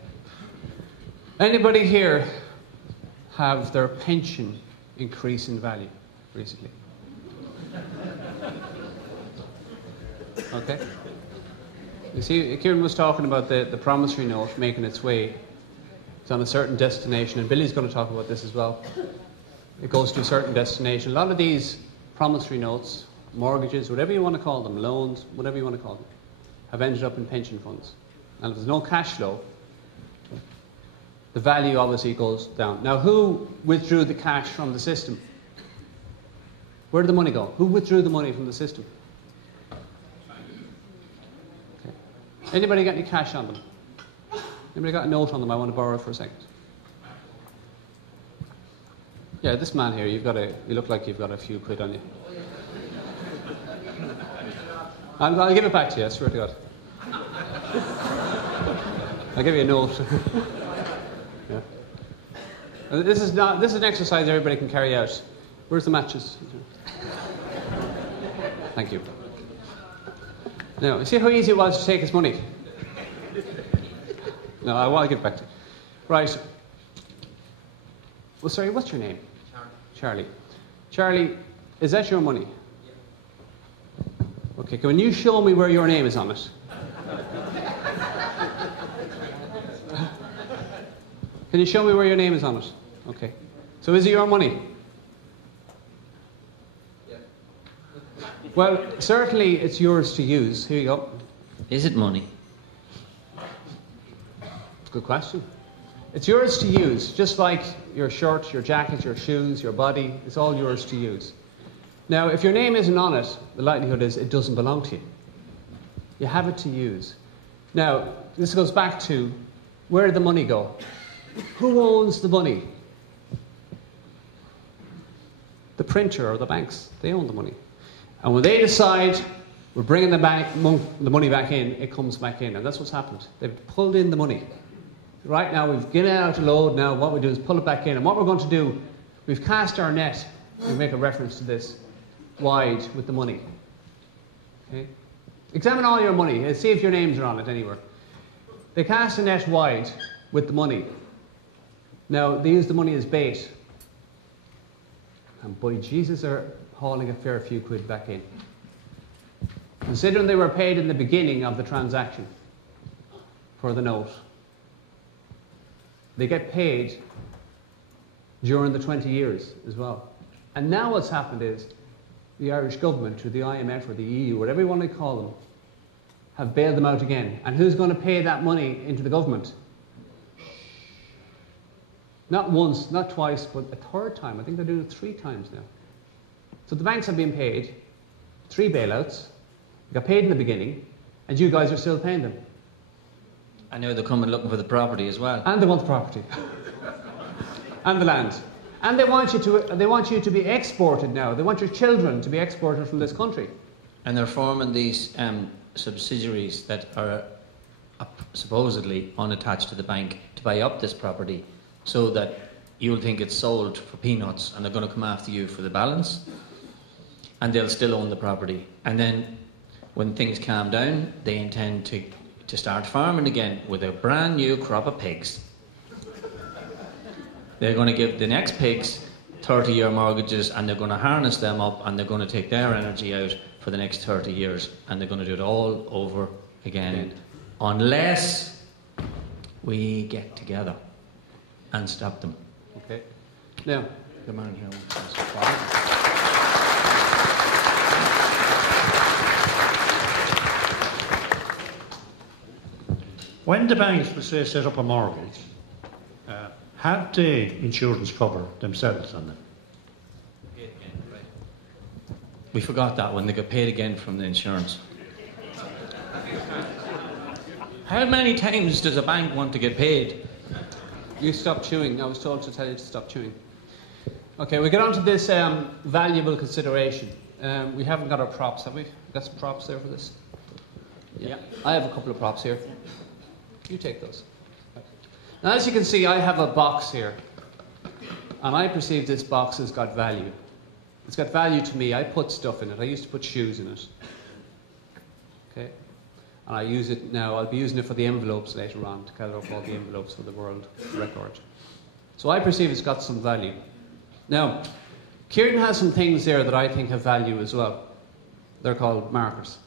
Anybody here have their pension increase in value recently? Okay. You see, Kieran was talking about the promissory note making its way. It's on a certain destination, and Billy's going to talk about this as well. It goes to a certain destination. A lot of these promissory notes, mortgages, whatever you want to call them, loans, whatever you want to call them, have ended up in pension funds. And if there's no cash flow, the value obviously goes down. Now, who withdrew the cash from the system? Where did the money go? Who withdrew the money from the system? Okay. Anybody got any cash on them? Anybody got a note on them? I want to borrow it for a second. Yeah, this man here, you look like you've got a few quid on you. I'll give it back to you, I swear to God. I'll give you a note. Yeah. And this is an exercise everybody can carry out. Where's the matches? Thank you. Now, you see how easy it was to take his money? No, I want to give it back to you. Right. Well, sorry, what's your name? Charlie. Charlie, is that your money? Okay, can you show me where your name is on it? Can you show me where your name is on it? Okay. So is it your money? Yeah. Well, certainly it's yours to use. Here you go. Is it money? Good question. It's yours to use, just like your shirt, your jacket, your shoes, your body. It's all yours to use. Now, if your name isn't on it, the likelihood is it doesn't belong to you. You have it to use. Now, this goes back to, where did the money go? Who owns the money? The printer or the banks. They own the money. And when they decide we're bringing the money back in, it comes back in. And that's what's happened. They've pulled in the money. Right now, we've given it out a load. Now, what we do is pull it back in. And what we're going to do, we've cast our net, we make a reference to this, wide with the money. Okay? Examine all your money and see if your names are on it anywhere. They cast a net wide with the money. Now, they use the money as bait. And boy, Jesus are hauling a fair few quid back in. Considering they were paid in the beginning of the transaction for the note. They get paid during the 20 years as well. And now what's happened is the Irish government, or the IMF, or the EU, whatever you want to call them, have bailed them out again. And who's going to pay that money into the government? Not once, not twice, but a third time. I think they're doing it 3 times now. So the banks have been paid 3 bailouts. They got paid in the beginning, and you guys are still paying them. I know they're coming looking for the property as well. And they want the property. And the land. And they want you to be exported now. They want your children to be exported from this country. And they're forming these subsidiaries that are supposedly unattached to the bank to buy up this property so that you'll think it's sold for peanuts and they're going to come after you for the balance. And they'll still own the property. And then when things calm down, they intend to start farming again with a brand new crop of pigs. They're going to give the next pigs 30-year mortgages and they're going to harness them up and they're going to take their energy out for the next 30 years and they're going to do it all over again unless we get together and stop them. Okay. Now, The man here. When the banks, say, set up a mortgage, have they insurance cover themselves on them? We forgot that when they got paid again from the insurance. How many times does a bank want to get paid? you stop chewing. I was told to tell you to stop chewing. Okay, we get on to this valuable consideration. We haven't got our props, have we? Got some props there for this? Yeah. I have a couple of props here. You take those. Now, as you can see, I have a box here. And I perceive this box has got value. It's got value to me. I put stuff in it. I used to put shoes in it. Okay? And I use it now. I'll be using it for the envelopes later on to gather up all the envelopes for the world record. So I perceive it's got some value. Now, Kieran has some things there that I think have value as well. They're called markers.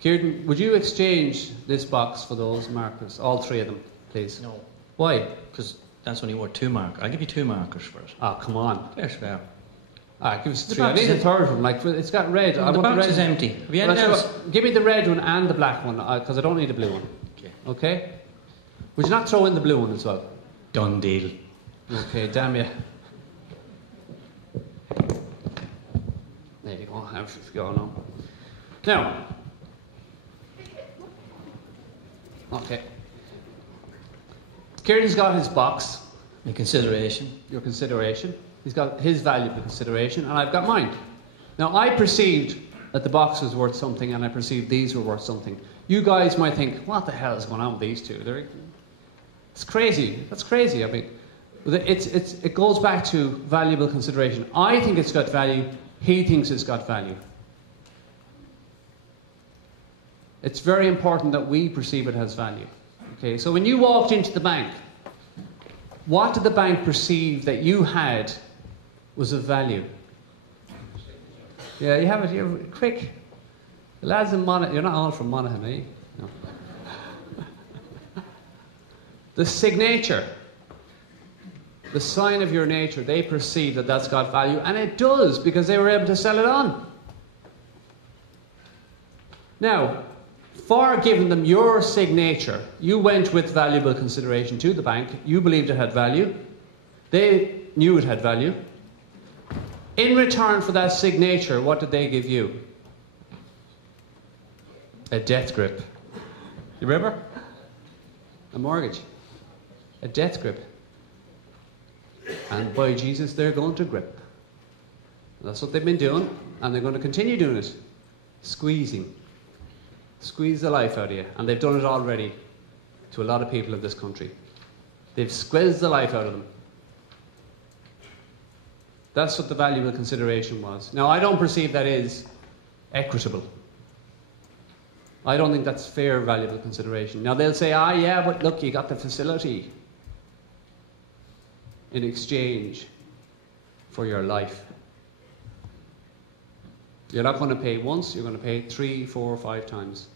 Kieran, would you exchange this box for those markers? All three of them, please. No. Why? Because that's only worth 2 markers. I'll give you 2 markers for it. Ah, come on. Yes, fair. Ah, give us The 3. I box need a is- third one. Like, it's got red. I The want box red. is empty. Have you Well, anything I tell you else? what, give me the red one and the black one, because I don't need a blue one. Okay. Okay? Would you not throw in the blue one as well? Done deal. Okay, damn you. There you go. Everything's going on. Now. Okay. Kieran's got his box. In consideration. Your consideration. He's got his valuable consideration, and I've got mine. Now, I perceived that the box was worth something, and I perceived these were worth something. You guys might think, what the hell is going on with these two? It's crazy. That's crazy. I mean, it goes back to valuable consideration. I think it's got value. He thinks it's got value. It's very important that we perceive it has value. Okay, so when you walked into the bank, what did the bank perceive that you had was of value? Yeah, you have it. You're quick. The lads in Monaghan, you're not all from Monaghan, are you? No. The signature, the sign of your nature, they perceive that that's got value, and it does, because they were able to sell it on. Now, for giving them your signature, you went with valuable consideration to the bank. You believed it had value. They knew it had value. In return for that signature, what did they give you? A death grip. You remember? A mortgage. A death grip. And by Jesus, they're going to grip. That's what they've been doing, and they're going to continue doing it. Squeezing. Squeeze the life out of you. And they've done it already to a lot of people in this country. They've squeezed the life out of them. That's what the valuable consideration was. Now, I don't perceive that is equitable. I don't think that's fair valuable consideration. Now, they'll say, ah, yeah, but look, you got the facility in exchange for your life. You're not going to pay once, you're going to pay 3, 4, 5 times.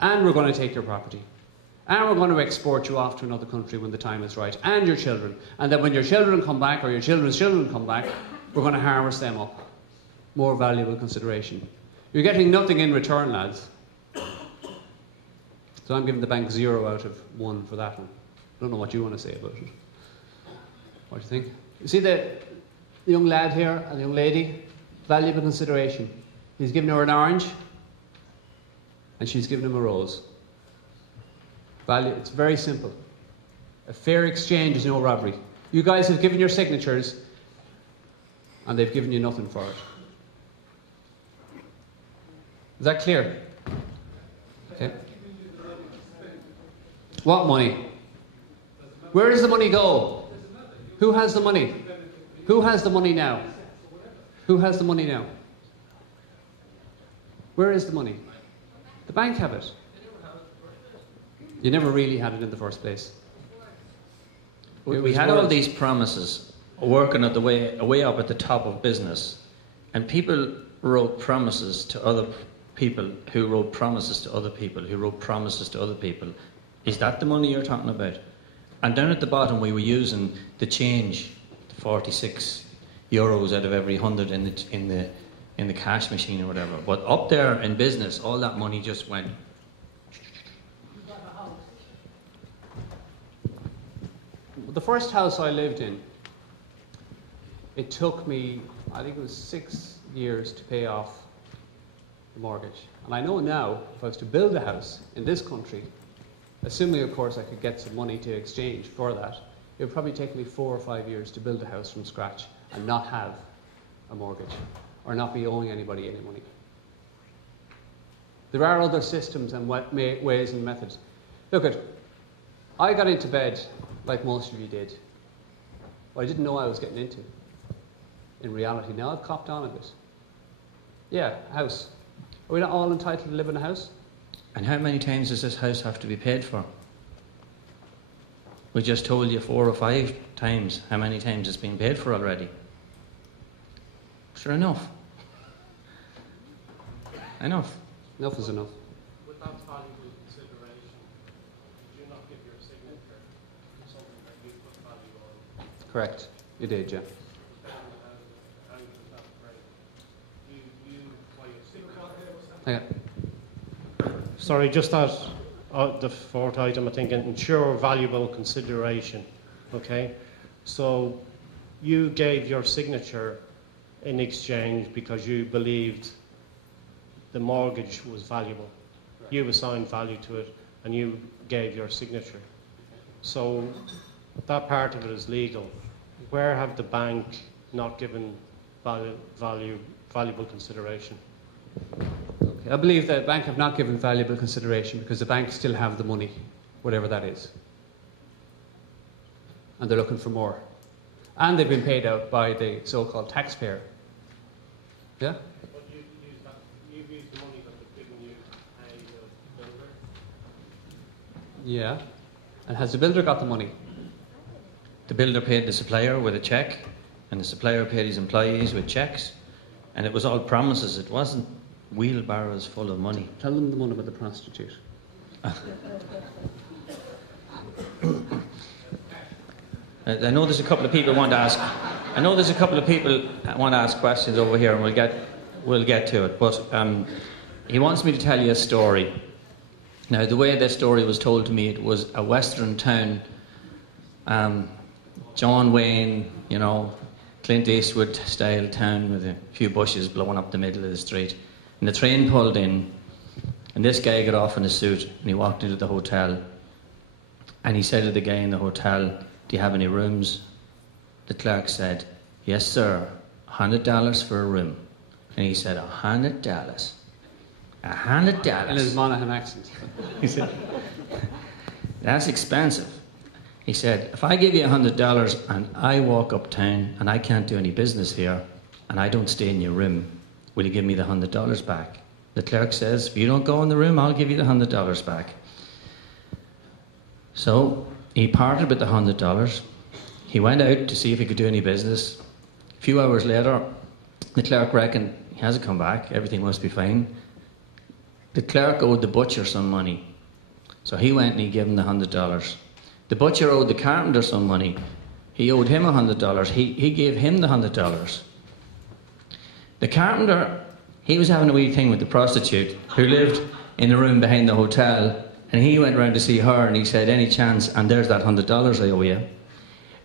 And we're going to take your property. And we're going to export you off to another country when the time is right. And your children. And then when your children come back, or your children's children come back, we're going to harvest them up. More valuable consideration. You're getting nothing in return, lads. So I'm giving the bank 0 out of 1 for that one. I don't know what you want to say about it. What do you think? You see the young lad here and the young lady? Valuable consideration. He's given her an orange, and she's given him a rose. Value. It's very simple. A fair exchange is no robbery. You guys have given your signatures, and they've given you nothing for it. Is that clear? Okay. What money? Where does the money go? Who has the money? Who has the money now? Who has the money now? Where is the money? The bank have it. You never really had it in the first place. We had all these promises working at the way up at the top of business, and people wrote promises to other people who wrote promises to other people who wrote promises to other people. Is that the money you're talking about? And down at the bottom, we were using the change, 46 euros out of every 100 in the cash machine or whatever. But up there in business, all that money just went. The first house I lived in, it took me, I think it was 6 years to pay off the mortgage. And I know now, if I was to build a house in this country, assuming of course I could get some money to exchange for that, it would probably take me 4 or 5 years to build a house from scratch and not have a mortgage or not be owing anybody any money. There are other systems and ways and methods. Look at, I got into bed like most of you did. What I didn't know I was getting into. In reality, now I've copped on a bit. Yeah, house. Are we not all entitled to live in a house? And how many times does this house have to be paid for? We just told you 4 or 5 times how many times it's been paid for already. Sure enough. Enough. Enough is enough. With that valuable consideration, did you not give your signature to something that you put value on? Correct. You did, yeah. Then how does that break? You by your signature. Hang on. Sorry, just that, the fourth item, I think, ensure valuable consideration. Okay? So you gave your signature in exchange because you believed the mortgage was valuable. Right. You assigned value to it and you gave your signature. So that part of it is legal. Where have the bank not given valuable consideration? Okay. I believe that the bank have not given valuable consideration because the bank still have the money, whatever that is. And they're looking for more. And they've been paid out by the so-called taxpayer. Yeah? But you've used the money that they've given you to pay the builder? Yeah. And has the builder got the money? The builder paid the supplier with a cheque, and the supplier paid his employees with cheques, and it was all promises. It wasn't wheelbarrows full of money. Tell them the one about the prostitute. I know there's a couple of people want to ask. I know there's a couple of people that want to ask questions over here, and we'll get to it. But he wants me to tell you a story. Now, the way this story was told to me, it was a western town. John Wayne, you know, Clint Eastwood style town with a few bushes blowing up the middle of the street. And the train pulled in, and this guy got off in a suit, and he walked into the hotel, and he said to the guy in the hotel, "Do you have any rooms?" The clerk said, "Yes, sir, $100 for a room." And he said, $100? $100? In his Monaghan accent. He said, "That's expensive." He said, "If I give you $100 and I walk uptown and I can't do any business here and I don't stay in your room, will you give me the $100 back?" The clerk says, "If you don't go in the room, I'll give you the $100 back." So he parted with the $100. He went out to see if he could do any business. A few hours later, the clerk reckoned he hasn't come back, everything must be fine. The clerk owed the butcher some money, so he went and he gave him the $100. The butcher owed the carpenter some money. He owed him $100. He gave him the $100. The carpenter, he was having a wee thing with the prostitute who lived in the room behind the hotel, and he went round to see her and he said, "Any chance?" And there's that $100 I owe you.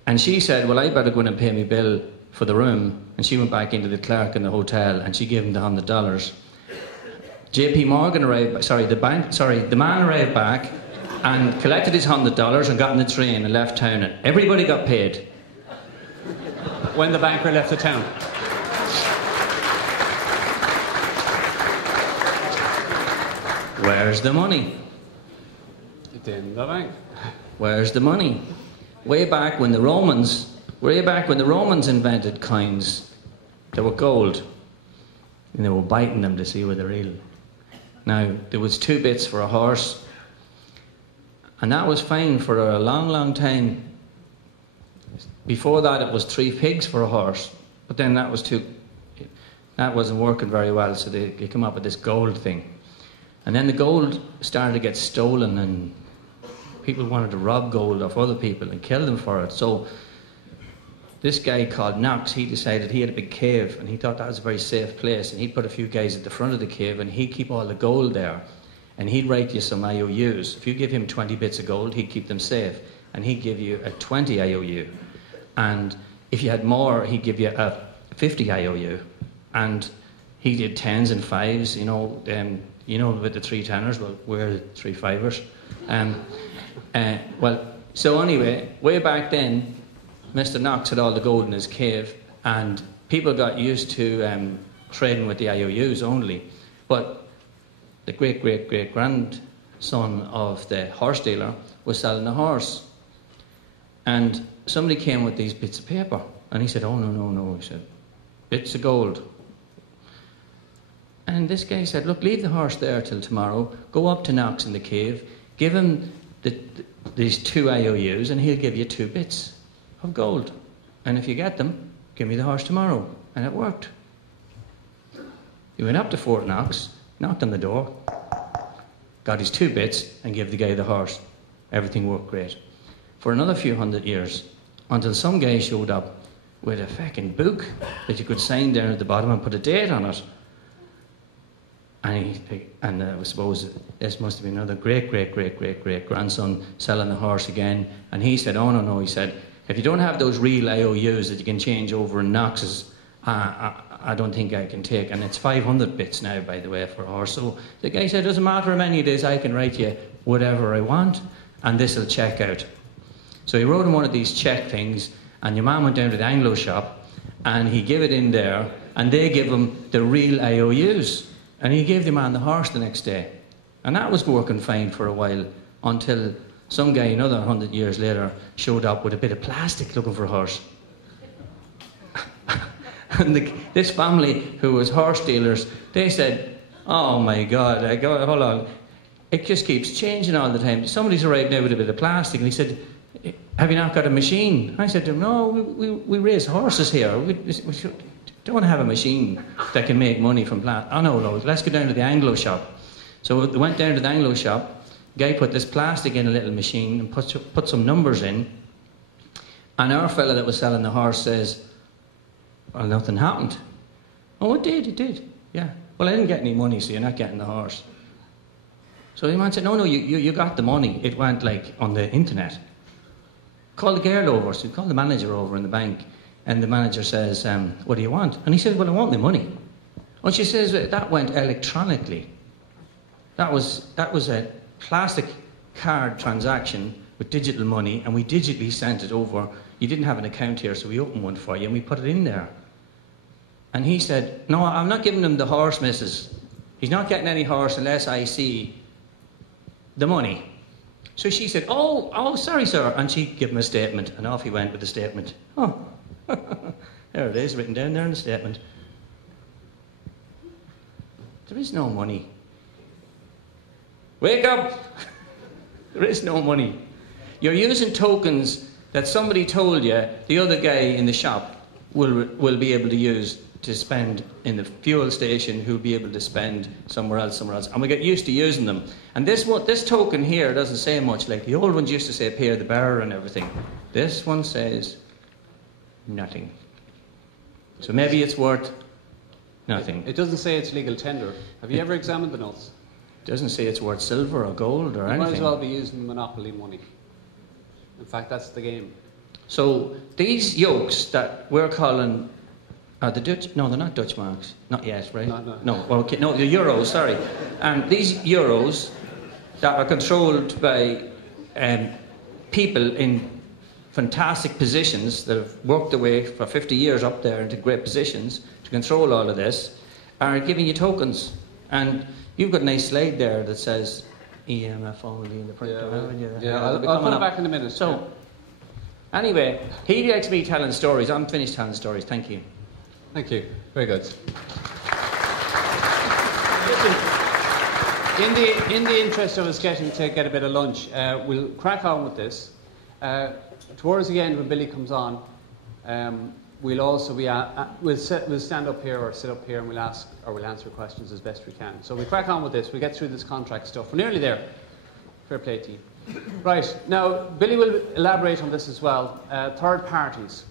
And she said, "Well, I better go in and pay me bill for the room." And she went back into the clerk in the hotel and she gave him the $100. JP Morgan arrived, the man arrived back and collected his $100 and got in the train and left town. And everybody got paid. When the banker left the town. Where's the money? It's in the bank. Where's the money? Way back when the Romans invented coins, they were gold. And they were biting them to see where they're real. Now, there was 2 bits for a horse, and that was fine for a long, long time. Before that, it was 3 pigs for a horse, but then that wasn't working very well, so they came up with this gold thing. And then the gold started to get stolen, and people wanted to rob gold off other people and kill them for it. So this guy called Knox, he decided he had a big cave and he thought that was a very safe place, and he'd put a few guys at the front of the cave and he'd keep all the gold there, and he'd write you some IOUs. If you give him 20 bits of gold, he'd keep them safe, and he'd give you a 20 IOU. And if you had more, he'd give you a 50 IOU. And he did 10s and 5s, you know, with the 3 tenors, well, we're 3 5ers. So anyway, way back then, Mr. Knox had all the gold in his cave, and people got used to trading with the IOUs only. But the great-great-great-grandson of the horse dealer was selling a horse. And somebody came with these bits of paper, and he said, "Oh, no," he said, "bits of gold." And this guy said, "Look, leave the horse there till tomorrow, go up to Knox in the cave, give him these 2 IOUs, and he'll give you 2 bits of gold. And if you get them, give me the horse tomorrow." And it worked. He went up to Fort Knox, knocked on the door, got his 2 bits, and gave the guy the horse. Everything worked great. For another few hundred years, until some guy showed up with a fucking book that you could sign down at the bottom and put a date on it. And I suppose this must have been another great-great-great-great-great-grandson selling the horse again. And he said, "Oh, no," he said, "if you don't have those real IOUs that you can change over in Knox's, I don't think I can take." And it's 500 bits now, by the way, for a horse. So the guy said, "Doesn't matter how many it is, I can write you whatever I want, and this will check out." So he wrote him one of these check things, and your man went down to the Anglo shop, and he gave it in there, and they give him the real IOUs. And he gave the man the horse the next day. And that was working fine for a while, until some guy another 100 years later showed up with a bit of plastic looking for a horse. And this family, who was horse dealers, they said, "Oh my God, hold on. It just keeps changing all the time. Somebody's arrived now with a bit of plastic." And he said, "Have you not got a machine?" I said to him, "No, we raise horses here. We don't have a machine that can make money from plastic." "Oh, no, let's go down to the Anglo shop." So they went down to the Anglo shop. Guy put this plastic in a little machine and put some numbers in. And our fella that was selling the horse says, "Well, nothing happened." "Oh, it did, yeah. Well, I didn't get any money, so you're not getting the horse." So the man said, "No, you got the money. It went like on the internet." Call the girl over. So he called the manager over in the bank. And the manager says, "What do you want?" And he said, "Well, I want my money." And she says, "That went electronically. That was a plastic card transaction with digital money, and we digitally sent it over. You didn't have an account here, so we opened one for you, and we put it in there." And he said, "No, I'm not giving him the horse, missus. He's not getting any horse unless I see the money." So she said, oh, sorry, sir. And she gave him a statement, and off he went with the statement. Oh. There it is, written down there in the statement. There is no money. Wake up! There is no money. You're using tokens that somebody told you the other guy in the shop will be able to use to spend in the fuel station, who'll be able to spend somewhere else. And we get used to using them. And this token here doesn't say much. Like the old ones used to say pay the bearer and everything. This one says nothing. So maybe it's worth nothing. It doesn't say it's legal tender. Have you ever examined the notes? It doesn't say it's worth silver or gold or anything. You might as well be using monopoly money. In fact, that's the game. So these yokes that we're calling are the Dutch? No, they're not Dutch marks. Not yet, right? No. Well, okay, no, the euros. Sorry. And these euros that are controlled by people in fantastic positions that have worked their way for 50 years up there into great positions to control all of this are giving you tokens. And you've got a nice slide there that says EMF only in the printer. I'll put it back in a minute. So, anyway, he likes me telling stories. I'm finished telling stories. Thank you. Thank you. Very good. In the interest of us getting to get a bit of lunch, we'll crack on with this. Towards the end, when Billy comes on, we'll also be we'll stand up here or sit up here, and we'll ask or we'll answer questions as best we can. So we crack on with this. We get through this contract stuff. We're nearly there. Fair play to you. Right, now Billy will elaborate on this as well. Third parties.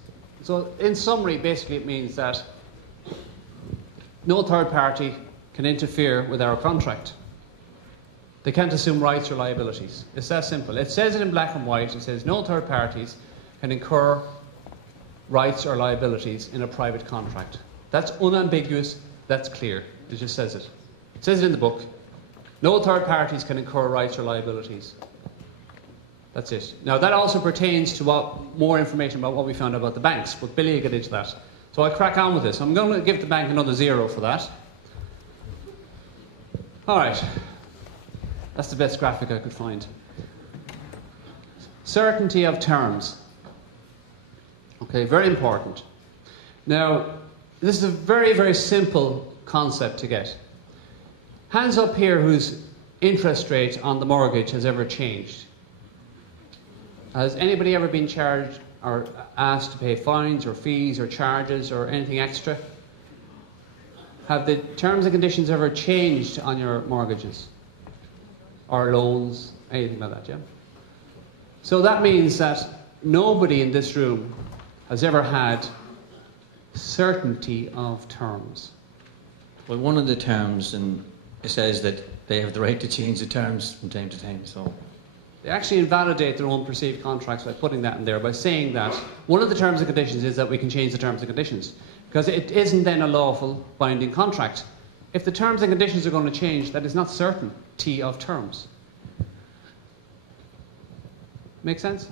So in summary, basically it means that no third party can interfere with our contract. They can't assume rights or liabilities. It's that simple. It says it in black and white. It says no third parties can incur rights or liabilities in a private contract. That's unambiguous, that's clear. It just says it. It says it in the book. No third parties can incur rights or liabilities. That's it. Now that also pertains to more information about what we found out about the banks, but Billy will get into that. So I'll crack on with this. I'm going to give the bank another 0 for that. Alright. That's the best graphic I could find. Certainty of terms. Okay, very important. Now, this is a very, very simple concept to get. Hands up here whose interest rate on the mortgage has ever changed. Has anybody ever been charged or asked to pay fines or fees or charges or anything extra? Have the terms and conditions ever changed on your mortgages? Or loans, anything like that, yeah? So that means that nobody in this room has ever had certainty of terms. Well, one of the terms, and it says that they have the right to change the terms from time to time, so... They actually invalidate their own perceived contracts by putting that in there, by saying that one of the terms and conditions is that we can change the terms and conditions, because it isn't then a lawful binding contract. If the terms and conditions are going to change, that is not certainty of terms. Make sense?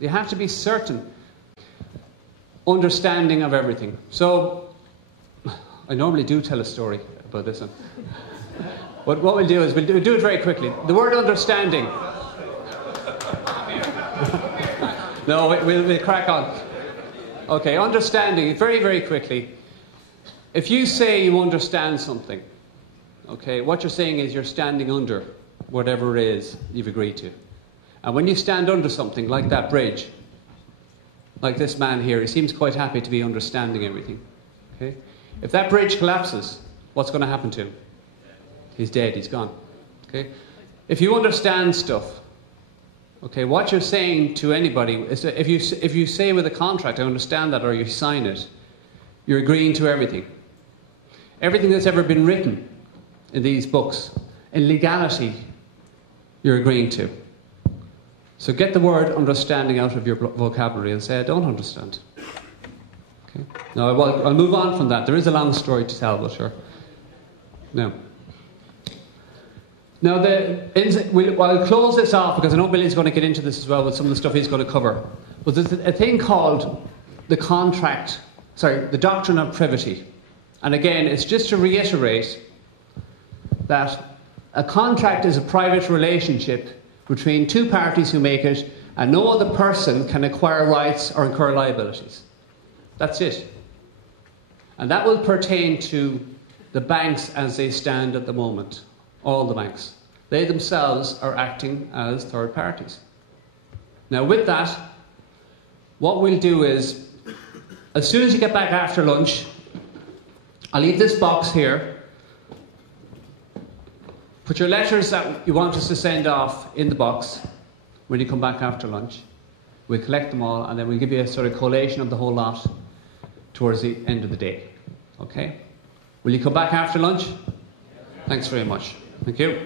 You have to be certain. Understanding of everything. So, I normally do tell a story about this one. But what we'll do is, we'll do it very quickly. The word understanding. No, we'll crack on. Okay, understanding, very, very quickly. If you say you understand something, okay, what you're saying is you're standing under whatever it is you've agreed to. And when you stand under something like that bridge, like this man here, he seems quite happy to be understanding everything. Okay? If that bridge collapses, what's going to happen to him? He's dead, he's gone. Okay? If you understand stuff, okay, what you're saying to anybody is that if you say with a contract, I understand that, or you sign it, you're agreeing to everything. Everything that's ever been written in these books, in legality, you're agreeing to. So get the word understanding out of your vocabulary and say, I don't understand. Okay? Now, I'll move on from that. There is a long story to tell, but sure. Now, I'll close this off because I know Billy's going to get into this as well with some of the stuff he's going to cover. But there's a thing called the doctrine of privity. And again, it's just to reiterate that a contract is a private relationship between two parties who make it, and no other person can acquire rights or incur liabilities. That's it. And that will pertain to the banks as they stand at the moment. All the banks. They themselves are acting as third parties. Now with that, what we'll do is, as soon as you get back after lunch, I'll leave this box here. Put your letters that you want us to send off in the box when you come back after lunch. We'll collect them all and then we'll give you a sort of collation of the whole lot towards the end of the day. Okay? Will you come back after lunch? Thanks very much. Thank you.